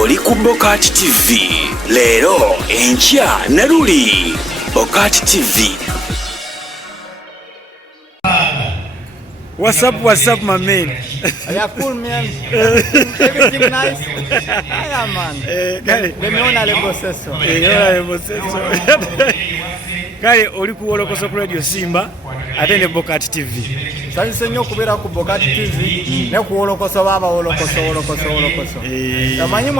oli ku Bokat TV leero enkya ne luli Bokat TV. What's up, my man? Are you cool, man? Everything nice? Yeah, man. Bemeona lebo seso. Kale oli ku Wolokoso Radio Simba ate ne Bokat TV. Sanyuse nnyo kubeera ku Bokat TV ne ku Wolokoso baba Wolokoso. Amanyi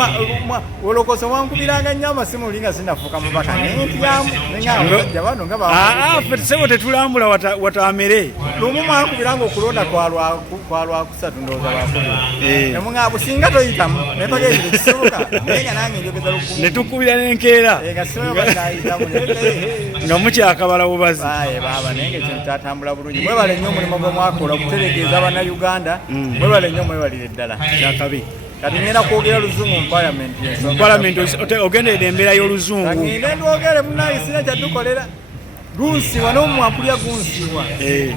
Wolokoso wankubiranga nnyo amasimu linga sinafuuka mubaka n'entyamu n'engamba bano nga ba. Ffe tusebo tetulambula watamere. Lumu mwankubiranga okulonda kwalwa kusatu ndowooza bakubira. Nemunga businga toyitamu ne mpaka ekiro kisoboka naye nga nange njogeza lukumu. Ne tukubira n'enkeera. Nga sisoboka nayitamu nga mukyakabala bubazi. Aye baba naye ng'ekintu kyatambula bulungi. Mwebale nnyo omulimu gwe mwakola okutereeza bannayuganda. Mwebale nnyo mwebalire ddala. Kyakabi. Kati ngenda kwogera luzungu mu parliament. Parliament ogenderedde embeera y'oluzungu. Ngende ndwogere munnaye sina kyatukolera. Gunsiwa n'omwampulya gunsiwa.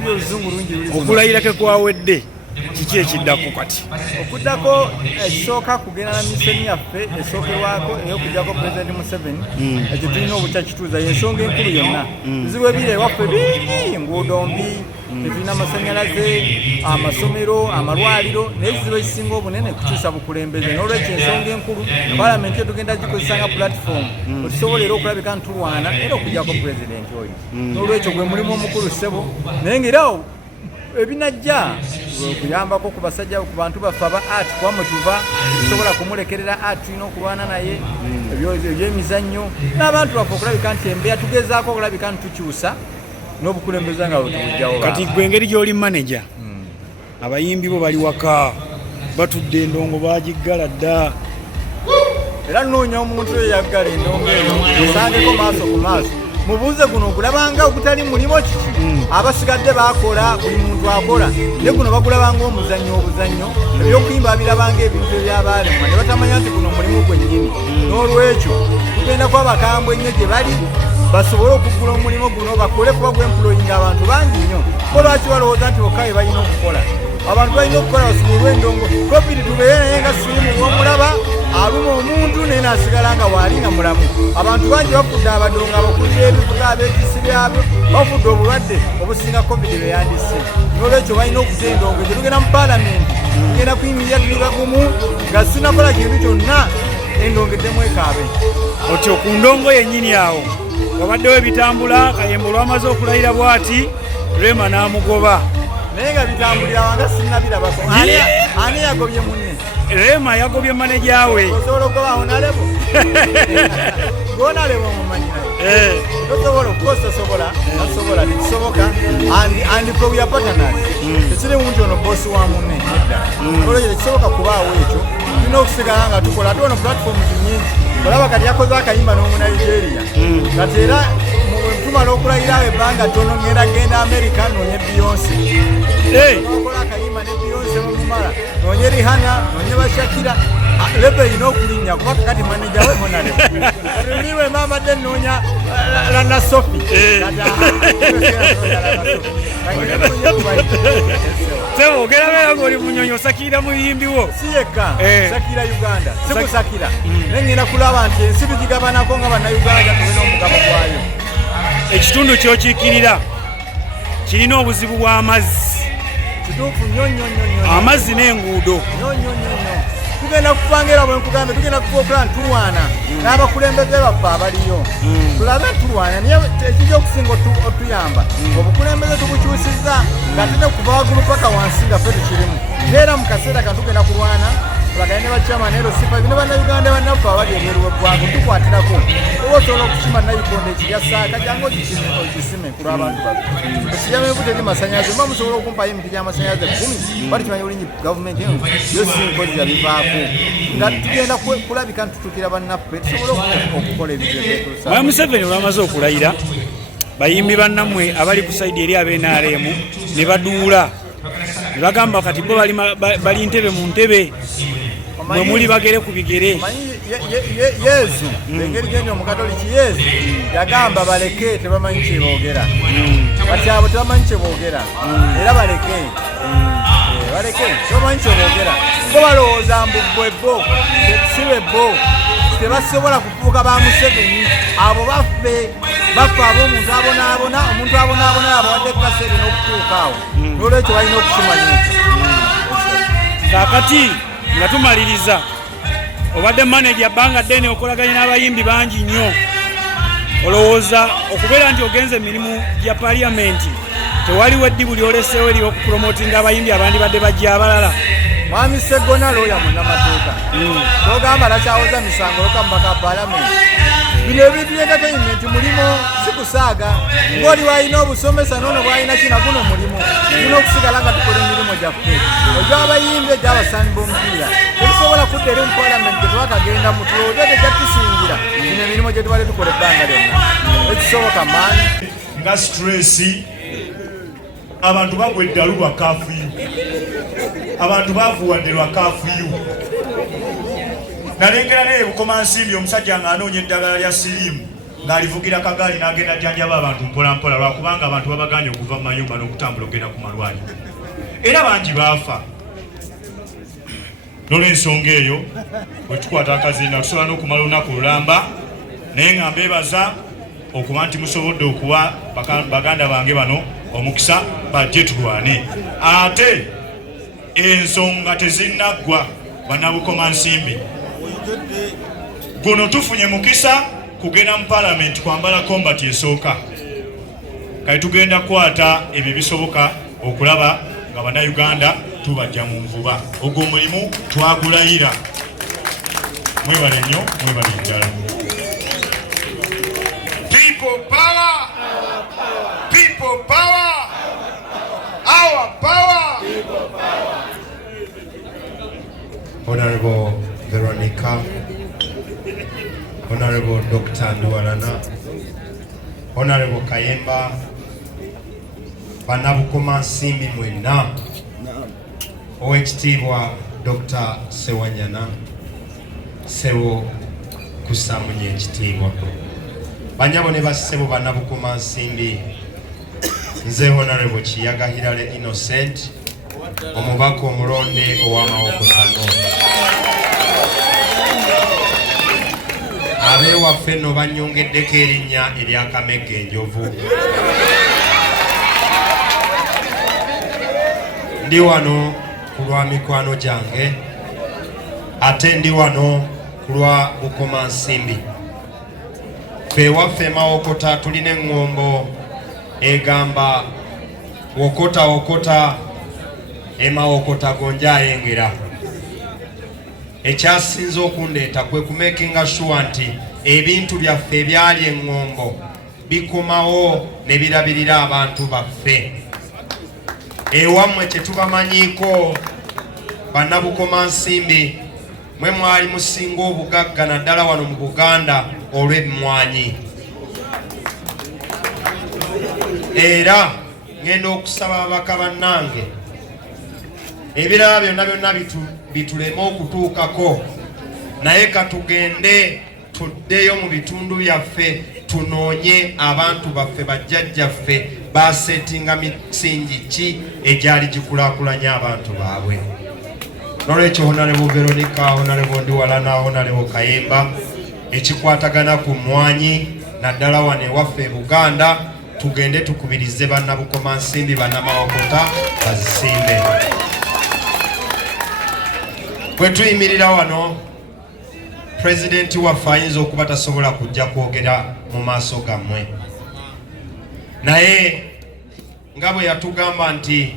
Oluzungu lungi luli. Okulayira kwawedde kiki ekiddako kati? Okuddako ekisooka kugenda na missoni yaffe esookerwako ey'okuggyako Pulezidenti Museveni. Ekyo tulina obutakituuza y'ensonga enkulu yonna. Bizibu ebiri ewaffe bingi, nguudo mbi, tetulina amasannyalaze, amasomero, amalwaliro, naye ekizibu ekisinga obunene kukyusa bukulembeze. N'olwekyo ensonga enkulu Paalamenti yo tugenda gikozesa nga pulatifomu otusobole era okulabika ntulwana era okuggyako Pulezidenti oyo. N'olwekyo gwe mulimu omukulu ssebo naye ng'era ebinajja okuyambako ku basajja ku bantu baffe aba art kuba mwe tuva tusobola kumulekerera art tulina okulwana naye ebyemizannyo n'abantu baffe okulabika nti embeera tugezaako okulabika nti tukyusa n'obukulembeze nga bwetubujjawo. Kati gwe engeri gy'oli manager abayimbi bo bali waka batudde endongo bagiggala dda era nnoonya omuntu oyo yaggala endongo eyo osangeko maaso ku maaso mubuuze guno ogulabanga ogutali mulimo kiki abasigadde bakola buli muntu akola ne guno bagulabanga obuzannyo ebyokuyimba birabanga ebintu ebyabaalemwa ne batamanya nti guno mulimu gwennyini. N'olwekyo tugenda kuba bakambwe ennyo gye bali basobole okuggula omulimu guno bakole kuba gwemployinga abantu bangi nnyo. Ko lwaki balowooza nti bokka bye balina okukola? Abantu balina okukola basumulwe endongo covid tubeere naye nga sirimu w'omulaba aluma omuntu naye n'asigala nga waali nga mulamu. Abantu bangi bafudde abadongo abakulira ebivuga abeekisi byabyo bafudde obulwadde obusinga covid bwe yandise. N'olwekyo balina okuta endongo ekyo tugenda mu Paalamenti tugenda kuyimirira tuli bagumu nga sinakola kintu kyonna endongo eddemu ekaabe. otyo ku ndongo yennyini awo wabaddewo ebitambula Kayemba olwamaze okulayira bw'ati Rema n'amugoba naye nga bitambulira wanga sinnabirabako. Ani yagobye munne? Rema yagobye maneja we. Osobola okugobawo nalebo gwonalebo omumanyirayo tosobola okukosa asobola tekisoboka andiko byapatanali tekirimu nti ono bosi wa munne edda. Olwekyo tekisoboka kubaawo ekyo tulina okusigala nga tukola ate ono platforms nyingi olaba kati yakoze akayimba n'omunaigeria kati era tumala okulayirawo ebbanga tono ngenda genda America noonye Beyonce okola akayimba ne Beyonce mumumala noonye Rihanna noonye Bashakira lebe erina okulinnya kuba kati maneja we monalebo oliwe mama de noonya Lana Sophie Sebo ogera bera ng'oli munyonyi osakira muyimbi wo si yekka sakira Uganda sikusakira naye ngenda kulaba nti ensi tugigabanako nga bannayuganda tubena omugabo gwayo. Ekitundu kyokiikirira kirina obuzibu bw'amazzi. Kituufu nnyo amazzi n'enguudo tugenda kufangira bwe nkugambye tugenda kukola ntulwana n'abakulembeze baffe abaliyo tulabe tulwana naye ekijja okusinga otuyamba obukulembeze tubukyusizza nga tene kuva waggulu paka wansi nga ffe tukirimu era mu kaseera kano tugenda kulwana tulagane ne bakyama neero sifa bino bannayuganda bannaffe abali ebweru w'eggwanga tukwatirako oba osobola okukima nayikondo ekirya saaka jangu ogisime ku lw'abantu baffe ekiryamu evu teri masannyalaze mba musobola okumpayo emiti gy'amasannyalaze 10 bali kimanyi olingi gavumenti eno yo sinkoziza bivaako nga tugenda kulabika ntutukira bannaffe tusobole okukola ebintu ebyetuusa. Mwami Museveni olwamaze okulayira bayimbi bannammwe abali ku sayidi eri ab'NRM ne baduula ne bagamba kati bo bali ntebe mu ntebe mwe muli bagere ku bigere. Yesu engeri gyendi omukatoliki Yesu yagamba baleke tebamanyi kyeboogera kati abo tebamanyi kyeboogera era baleke baleke somanyi kyobogera bo balowooza mbu bwebbo si bwebbo tebasobola kufuuka ba Museveni abo bafa ab'omuntu abonaabona omuntu abonaabona abawadde kaseeri n'okutuukaawo n'olwekyo balina okukimanya kaakati nga tumaliriza obadde manager bbanga ddene okolaganye n'abayimbi bangi nnyo olowooza okubeera nti ogenze emirimu gya paliyamenti tewaliwo eddibu lyoleseewo ery'okupromotinga abayimbi abandi badde bajja abalala mwami Sseggona looya munnamateeka togamba lakyawoza misango lokambaka palamenti bino ebintu by'entertainment mulimu sikusaaga ng'oli walina obusomesa noono bwalina kina guno mulimu tulina okusigala nga tukola emirimu gyaffe egy'abayimbi egy'abasaani b'omupiira tetusobola kudda eri mu palamenti tetwakagenda mu tulowooza tekyatusingira bino emirimu gye tubadde tukola ebbanga lyonna ekisoboka maani nga stresi abantu bagwa eddalu lwa kafuyu abantu bavuwadde lwa kafuyu nalengera naye bukomansimbi omusajja nga anoonya eddagala lya siriimu ng'alivugira kagaali n'agenda jjanjaba abantu mpolampola lwakubanga abantu babaganye okuva mu mayumba n'okutambula okgenda ku malwaliro era bangi baafa n'olw'ensonga eyo bwe tukwata akazinda tusobola n'okumala olunaku lulamba naye nga mbeebaza okuba nti musobodde okuwa baganda bange bano omukisa bajje tulwane ate ensonga tezinnaggwa bannabukomansimbi guno tufunye mukisa kugenda mu palamenti kwambala kombati esooka kati tugenda kukwata ebyo bisoboka okulaba nga bannayuganda tubajja mu nvuba ogwo omulimu twagulayira mwebale nnyo mwebale ddala people power people power our power Honorable Veronica, Honorable Dr. Nduwarana, Honorable Kayemba, Bannabukomansimbi mwenna, Oweekitiibwa Dr. Sewanyana, Sewo kusamunye ekitiibwa. Banyabo ne bassebo Bannabukomansimbi, nze Honorable Kiyaga Hilary Innocent, omubaka omulonde ow'amawokotano. Abewaffe nno bannyongeddeko erinnya erya Kamegge Enjovu. Ndi wano ku lwa mikwano gyange ate ndi wano ku lwa Bukomansimbi. Ffe ewaffe Mawokota tulina eŋŋombo egamba wokota wokota emawokota gonja ayengera. Ekyasinze okundeeta kwe kumakinga sure nti ebintu byaffe ebyali eŋŋombo bikomawo ne birabirira abantu baffe. Ewammwe kyetubamanyiiko Bannabukomansimbi, mwe mwali musinga obugagga naddala wano mu Buganda olw'emmwanyi. Era ngenda okusaba ababaka bannange ebirala byonna byonna bituleme okutuukako, naye katugende tuddeyo mu bitundu byaffe tunoonye abantu baffe bajjajjaffe basetinga misingi ki egyali gikulaakulanya abantu baabwe. Nolwekyo Honorable Veronica, Honorable Nduwarana, Honorable Kayemba, ekikwatagana ku mmwanyi naddala wano ewaffe e Buganda, tugende tukubirize Bannabukomansimbi bannamawokota bazisimbe. Bwe tuyimirira wano, Pulezidenti waffe ayinza okuba tasobola kujja kwogera mu maaso gammwe, naye nga bwe yatugamba nti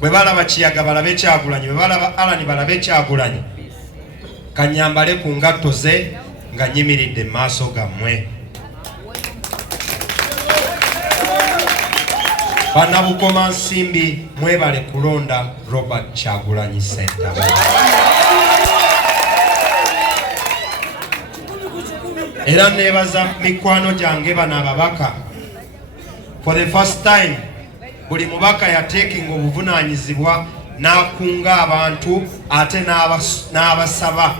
bwe balaba Kiyaga balabe Kyagulanyi, bwe balaba Alani balabe Kyagulanyi, kanyambale ku ngatto ze nga nyimiridde mu maaso gammwe. Bannabukomansimbi mwebale kulonda Robert Kyagulanyi Ssentamu. Era nebaza mikwano gyange bano ababaka. For the first time, buli mubaka yatekinga obuvunaanyizibwa n'akunga abantu ate n'abasaba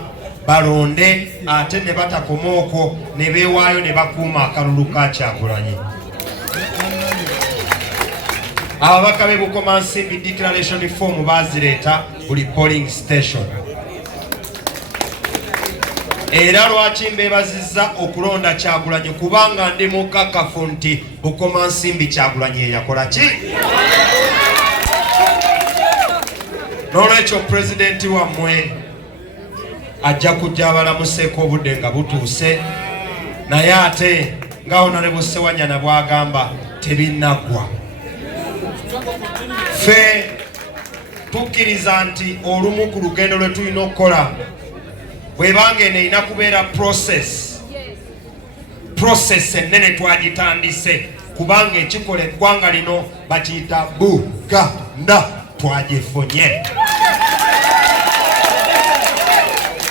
balonde ate ne batakoma okwo ne beewaayo ne bakuuma akalulu ka Kyagulanyi. ababaka be Bukomansimbi declaration form bazireeta buli polling station. Era lwaki mbeebazizza okulonda Kyagulanyi kubanga ndi mukakafu nti Bukomansimbi Kyagulanyi yakola ki? N'olwekyo pulezidenti wammwe ajja kujja abalamuseeko obudde nga butuuse, naye ate nga Honorable Ssewanyana bw'agamba tebinnaggwa. Ffe tukkiriza nti olumu ku lugendo lwe tulina okukola bwebanga eno erina kubeera process ennene twagitandise, kubanga ekikola eggwanga lino bakiyita Buganda twagifunye.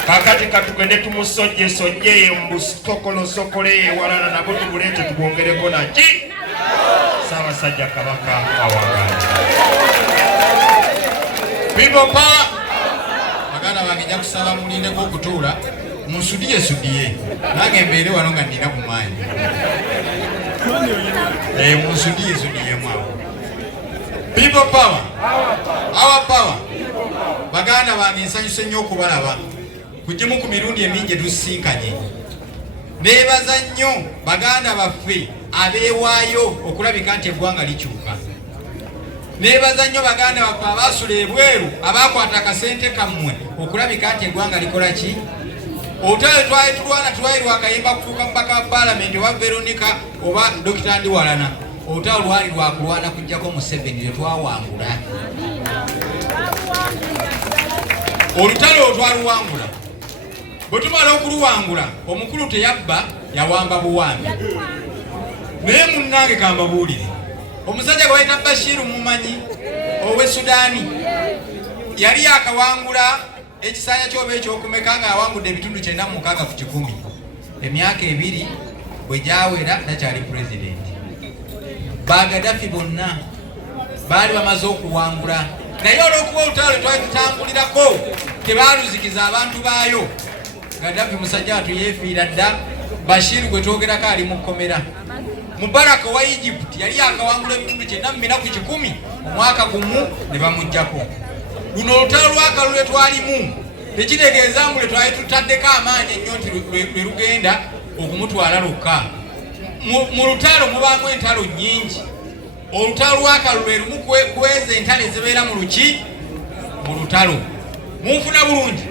Kakati katugende tumusojjesojjeye mbusokolosokole ewalala nabo tubuleete tubwongereko naki Ssaabasajja Kabaka awagala. People power. Baganda bange nja kusaba mulindeko okutuula munsudiye nange mbeere wano nga nnina ku maanyi. Munsudiye mwawo. People power. Our power. Baganda bange nsanyuse nnyo okubalaba. Kugimu ku mirundi emingi tusisinkanye. Neebaza nnyo Baganda baffe abeewaayo okulabika nti eggwanga likyuka. Neebaza nnyo Baganda baffe abaasula ebweru abaakwata akasente kammwe okulabika nti eggwanga likola ki? Olutalo twali tulwana lwakayimba kufuuka mubaka wa Paalamenti oba Veronica oba Dr. Ndiwalana. Olutalo lwali lwakulwana kujjako Museveni lwe twawangula. Olutalo olutwaluwangula. Bwe tumala okuluwangula omukulu teyabba yawamba buwambi. Naye munnange kambabuulire. Omusajja gwe bayita Bashir mumanyi owe Sudaani yali akawangula ekisanja ky'oba ekyokumeka nga awangudde ebitundu 96 ku 100. Emyaka 2 bwe gyawera takyali pulezidenti. Bagadafi bonna baali bamaze okuwangula, naye olw'okuba olutalo twalitutambulirako tebaaluzikiza abantu baayo. Gaddafi musajja watu yeefiira dda. Bashir gwe twogerako ali mu kkomera. Mubarak wa Egypt yali akawangula ebitundu 94 ku 100 omwaka gumu ne bamuggyako. Luno olutalo lwakalule twalimu tekitegeeza mbu lwe twali tutaddeko amaanyi ennyo nti lwe lugenda okumutwala lukka. Mu lutalo mubaamu entalo nnyingi. Olutalo lwakalule lumu kweza entalo ezibeera mu luki mu lutalo. Munfuna bulungi.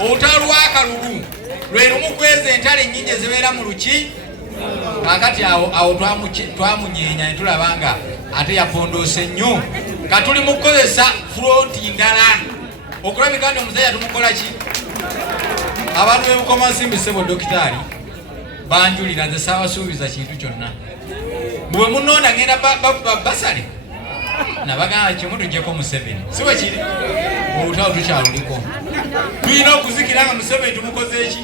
Olutalo lwakalulu lwe lumu kweza entalo ennyingi ezibeera mu luki. Kakati awo twamunyeenya ne tulaba nga ate yapondoose nnyo. Katuli mu kukozesa fronti ndala okulabika nti omusajja tumukola ki? Abantu b'e Bukomansimbi ssebo dokitaali banjulira nze saabasuubiza kintu kyonna. Bwe munonda ngenda basale nabagamba kimu tuggyeko Museveni. Si bwe kiri? Olutalo tukyaluliko. Tulina okuzikira nga Museveni tumukoze eki?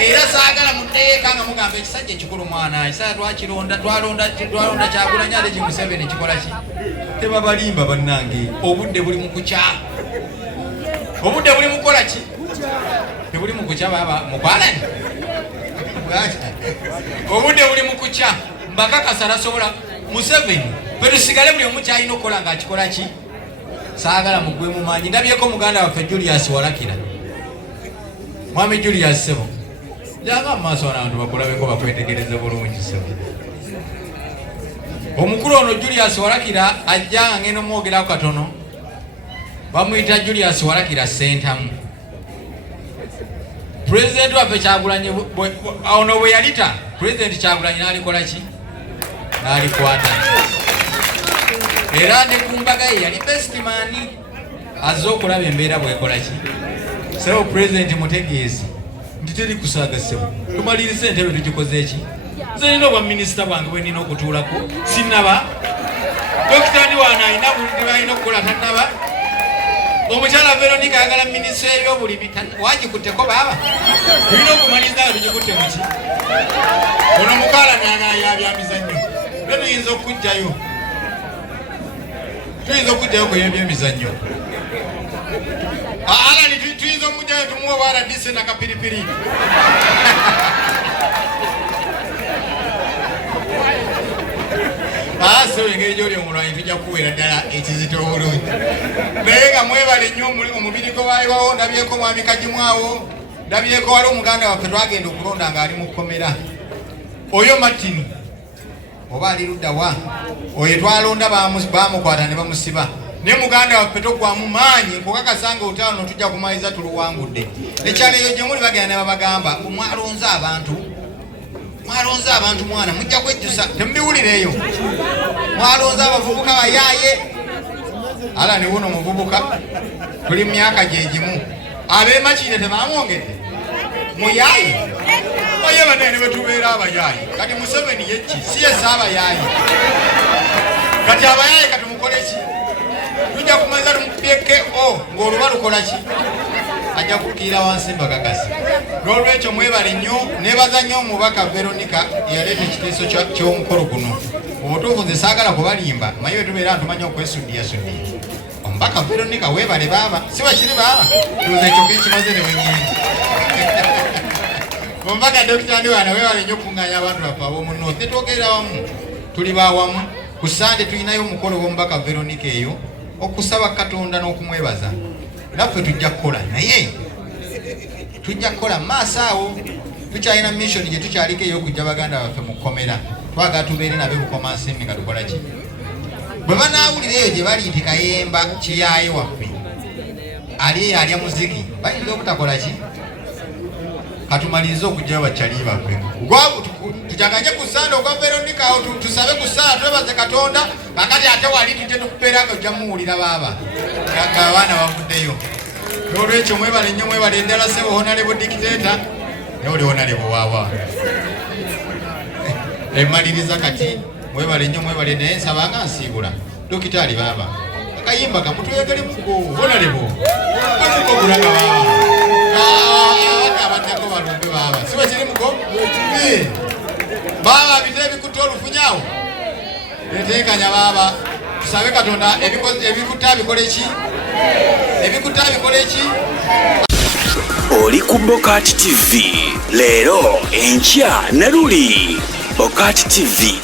Era saagala muddeeka nga mugamba ekisajja ekikulu mwana ekisala twalonda Kyagulanyi ate ki Museveni kikola ki? Tebabalimba bannange. Obudde buli mu kukya. Obudde buli mu kukola ki? Tebuli mu kukya baba mukwalani. Obudde buli mu kukya. Mbakakasa nasobola Museveni bwe tusigale buli omu kyalina okukola ng'akikola ki? Saagala mugwe mu maanyi. Ndabyeko muganda waffe Julius Walakira. Mwami Julius Sebo. Janga maaso abantu bakulabeko bakwetegereze bulungi Sebo. Omukulu ono Julius Walakira ajja nga ngeno mwogerako katono. Bamuyita Julius Walakira Sentamu. President waffe Kyagulanyi ono bwe yalita President Kyagulanyi n'alikola ki? N'alikwata. Era ne ku mbaga ye yali best man azze okulaba embeera bw'ekola ki? Sebo President mutegeezi nti teri kusaaga Sebo. Tumaliriza entebe tugikoze eki? Nze nina obwa minisita bwange bwe nina okutuulako sinnaba. Dr. Ndiwalana alina buli balina okukola tannaba. Omukyala Veronica ayagala minisitule y'ebyobulimi wagikutteko baaba. Tulina okumaliriza nga tugikutte mu ki? Ono mukaala n'anayabyamizannyo. Ffe tuyinza okujjayo. Tuyinza okujjayo ku yebyemizannyo. Alani tuyinza okujjayo tumuwe bwala dise na kapiripiri. Baso engeri gy'oli omulwanyi tujja kukuweera ddala ekizito obulungi. Naye nga mwebale nnyo omubiri gwe waaliwawo, ndabyeko mwami Kajimwawo, ndabyeko wali omuganda waffe twagenda okulonda ng'ali mu kkomera. Oyo Martin oba ali ludda wa? Oyo twalonda baamukwata ne bamusiba. Ne muganda waffe togwamu maanyi nkukakasanga olutalo tujja kumaliza tuluwangudde. Ekyalo eyo gye muli bagenda ne babagamba mwalonze abantu mwana mujja kwejjusa tembiwulireeyo. Mwalonze abavubuka bayaaye. Ala ne wuno omuvubuka tuli mu myaka gye gimu. Ab'Emakinde tebamwongedde muyaaye. Oye banene bwe tubeera abayaaye. Kati Museveni yeki si ye saabayaaye. Kati abayaaye kati mukole ki? Tujja kumaliza tumukubyeke ng'oluba lukola ki? Ajja kukkirira wansi mbagagasi. N'olwekyo mwebale nnyo, neebaza nnyo omubaka Veronica eyaleeta ekiteeso ky'omukolo guno. Obutuufu nze saagala kubalimba, maye bwe tubeera ntumanya okwesuddiya. Omubaka Veronica weebale baaba, si bakiri baaba? Tuuze ekyo kekimaze ne bwenyini. Omubaka Dr. Ndiwana weebale nnyo okuŋŋaanya abantu baffe ab'omu North. Netwogerera wamu, tuli baawamu. Ku Sande tulinayo omukolo gw'omubaka Veronica eyo okusaba Katonda n'okumwebaza. Naffe tujja kukola naye tujja kukola maaso awo. Tukyalina mission gye tukyaliko ey'okujja baganda baffe mu kkomera. Twagala tubeere nabe bukoma nsimbi nga tukola ki? Bwe banaawulira eyo gye bali nti Kayemba kiyaaye waffe ali alya muziki bayinza obutakola ki? Katumalirize okujjayo bakyali baffe. Tukyaganye ku Sande ogwa Veronica awo tusabe ku ssala twebaze Katonda. Kakati ate wali tujje tukubeera nga ojja muwulira baaba nga abaana bavuddeyo. N'olwekyo mwebale nnyo mwebale endala ssebo Honorable Dictator ne oli Honorable waawa. Emaliriza kati mwebale nnyo mwebale naye nsabanga nsiibula Dokitaali baaba akayimba kamutuyegere mugo Honorable kamugo gulaga baaba abanyako balumbe baaba siwe kiri mugo baaba bite ebikuta olufunyawo eteekanya baaba tusabe Katonda ebikuta bikole ki? Ebikuta bikole ki? Oli ku Bokati TV leero enkya ne luli. Bokati TV